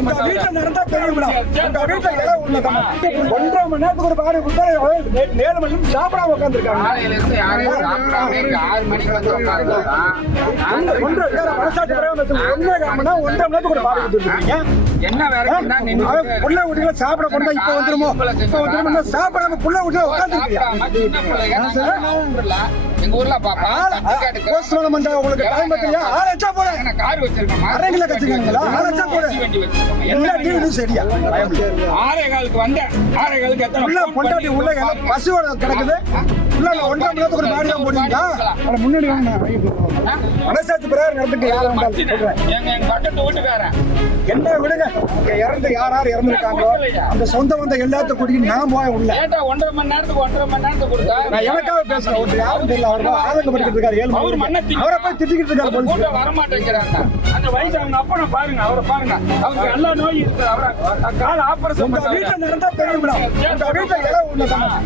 உங்க வீட்டுல நடந்தா மேடம். உங்க வீட்டுல. ஒன்றரை மணி நேரத்துக்கு ஒரு பாடி கொடுத்தா ஏழு மணி நேரம் சாப்பிடாம உட்காந்துருக்காங்க ஒன்றரை மனசாட்சி மணி நேரத்துக்கு ஒரு பாடி கொடுத்துருக்கீங்க. என்ன புள்ள வீட்டுல சாப்பிட கொண்டா இப்ப வந்துருமோ? இப்ப வந்துருமோ சாப்பிடாம புள்ள வீட்டுல உட்காந்துருக்கியா எங்க ஊர்ல பாப்பா உங்களுக்கு டைம் பத்தியா ஆள் கார் வச்சிருக்கோமா. வச்சா போல ஏசி வண்டி வச்சிருக்கோம். எல்லா சரியா? ஆறே காலுக்கு வந்தேன். ஆறே காலுக்கு எத்தனை உள்ள பொண்டாட்டி உள்ள எல்லாம் பசுவோட கிடக்குது. உள்ள ஒன்றரை மணி ஒரு பாடி தான் போடுவீங்களா? முன்னாடி மனசாட்சி பிரகாரம் நடந்துக்க யாரும் வந்தாலும் சொல்றேன். எங்க எங்க பக்கத்து வீட்டுக்காரன். என்ன விடுங்க. இங்க இறந்து யார் யார் இறந்துருக்காங்களோ அந்த சொந்த வந்த எல்லாத்தையும் கூட்டிட்டு நான் போய் உள்ள. கேட்டா ஒன்றரை மணி நேரத்துக்கு ஒன்றரை மணி நேரத்துக்கு கொடுத்தா? நான் எனக்காக பேசுறேன். யாரும் தெரியல அவர் ஆதங்கப்பட்டு இருக்காரு. ஏழு அவர் போய் திட்டிக்கிட்டு இருக்காரு போலீஸ். கூட்டம் வர மாட்டேங்கிறாங்க அந்த வயசு அவங்க அப்பனை பாருங்க அவரை பாருங்க. அவருக்கு எல்லா நோய் இருக்கு அவரை கால் ஆபரேஷன் வீட்டுல நடந்தா தெரியும் வீட்டுல இலை உள்ளதாம்மா